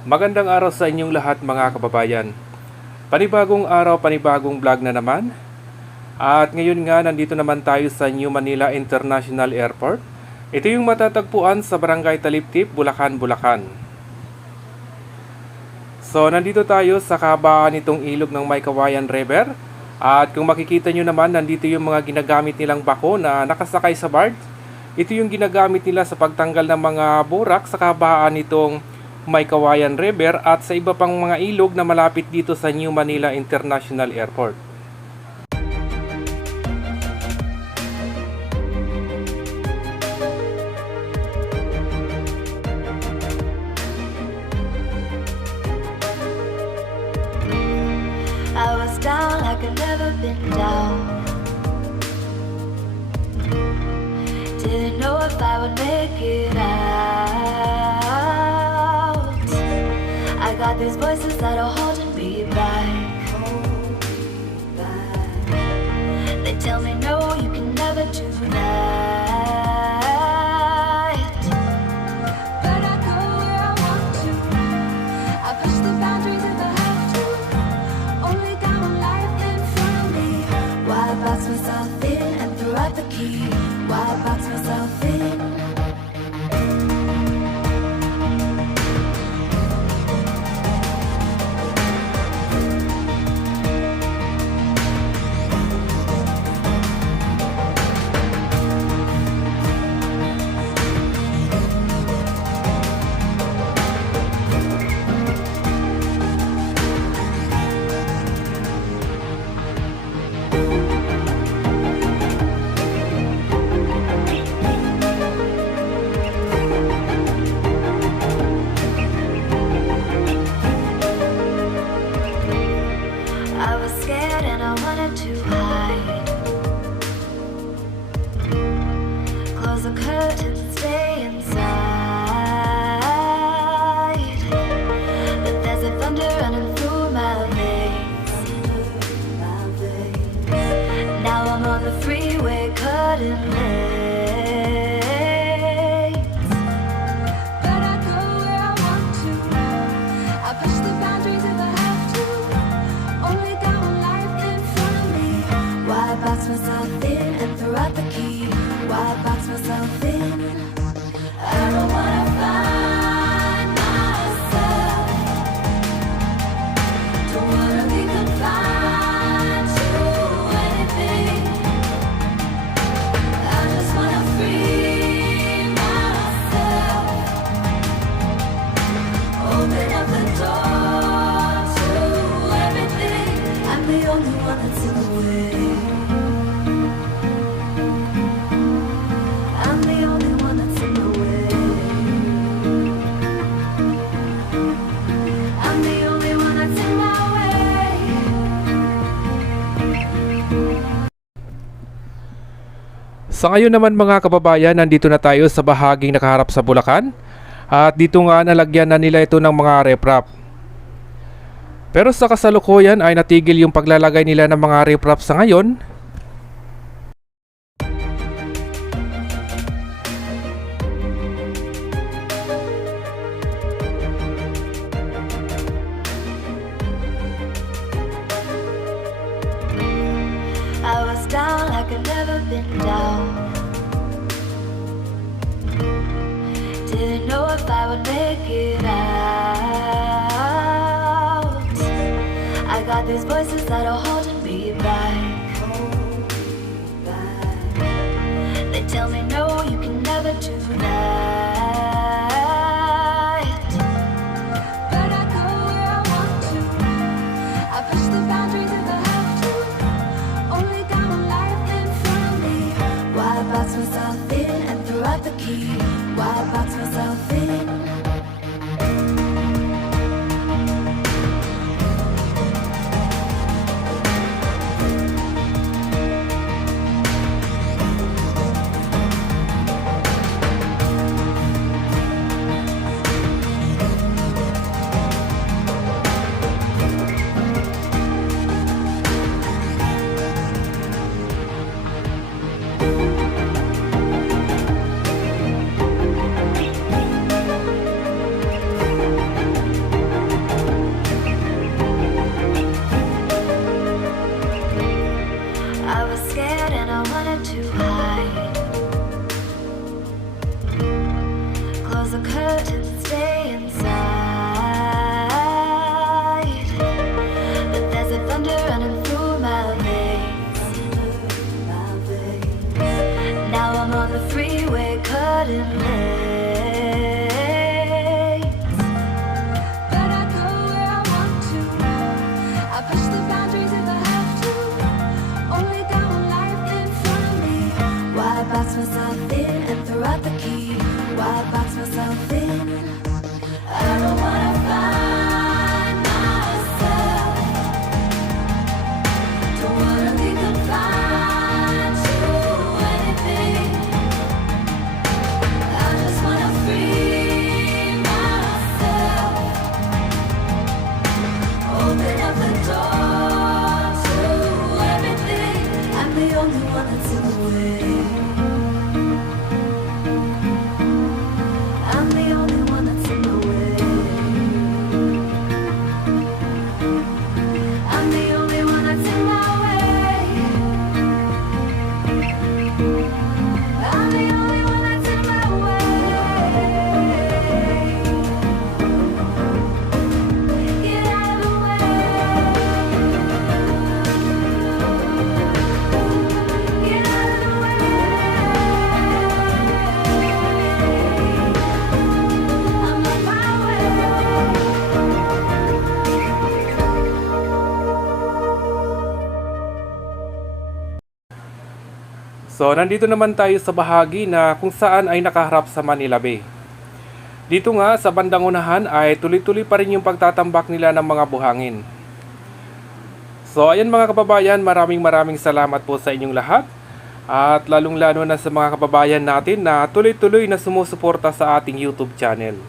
Magandang araw sa inyong lahat mga kababayan. Panibagong araw, panibagong vlog na naman. At ngayon nga nandito naman tayo sa New Manila International Airport. Ito yung matatagpuan sa Barangay Taliptip, Bulacan, Bulacan. So nandito tayo sa kabaan nitong ilog ng Maykawayan River. At kung makikita nyo naman, nandito yung mga ginagamit nilang bako na nakasakay sa barge. Ito yung ginagamit nila sa pagtanggal ng mga burak sa kabaan nitong Maykawayan River at sa iba pang mga ilog na malapit dito sa New Manila International Airport. I was down like I've never been down. Didn't know if I would make it out. I got these voices that are holding me back. They tell me no, you can never do that. But I go where I want to. I push the boundaries if I have to. Only got one life in front of me. Why box myself in and throw out the key? Why box myself in? I was scared and I wanted to hide. Close the curtains and stay inside. But there's a thunder running through my veins. Now I'm on the freeway cutting lanes. But I go where I want to. I push the boundaries if I have to. Only got one life in front of me. Why box myself in and throw out the key? Why box myself in? I don't wanna find myself. Don't wanna be confined to anything. I just wanna free myself. Open up the door to everything. I'm the only one that's in the way. I'm the only one that's in the way. I'm the only one that's in my way. Sa ngayon naman mga kababayan, nandito na tayo sa bahaging nakaharap sa Bulacan. At dito nga nalagyan na nila ito ng mga riprap. Pero sa kasalukuyan ay natigil yung paglalagay nila ng mga riprap sa ngayon. I was down like I've never been down. Didn't know if I would make it out. I got these voices that are holding me back. They tell me no, you can never do that. But I go where I want to. I push the boundaries if I have to. Only got one life in front of me. Why box myself in and throw out the key? Why box myself in? close the curtains, stay inside. But there's a thunder running through my veins. Now I'm on the freeway, cutting lanes. But I go where I want to. I push the boundaries if I have to. Only got one life in front of me. Why box myself in and throw out the key? Why box myself in? I don't wanna find myself. Don't wanna be confined to anything. I just wanna free myself. Open up the door to everything. I'm the only one that's in the way. I'm the only one that's in the way. I'm the only one that's in my way. I'm the only one that's in my way. Get out of the way. Get out of the way. I'm on my way. So, nandito naman tayo sa bahagi na kung saan ay nakaharap sa Manila Bay. Dito nga, sa bandang unahan ay tuloy-tuloy pa rin yung pagtatambak nila ng mga buhangin. So, ayan mga kababayan, maraming salamat po sa inyong lahat. At lalong-lalo na sa mga kababayan natin na tuloy-tuloy na sumusuporta sa ating YouTube channel.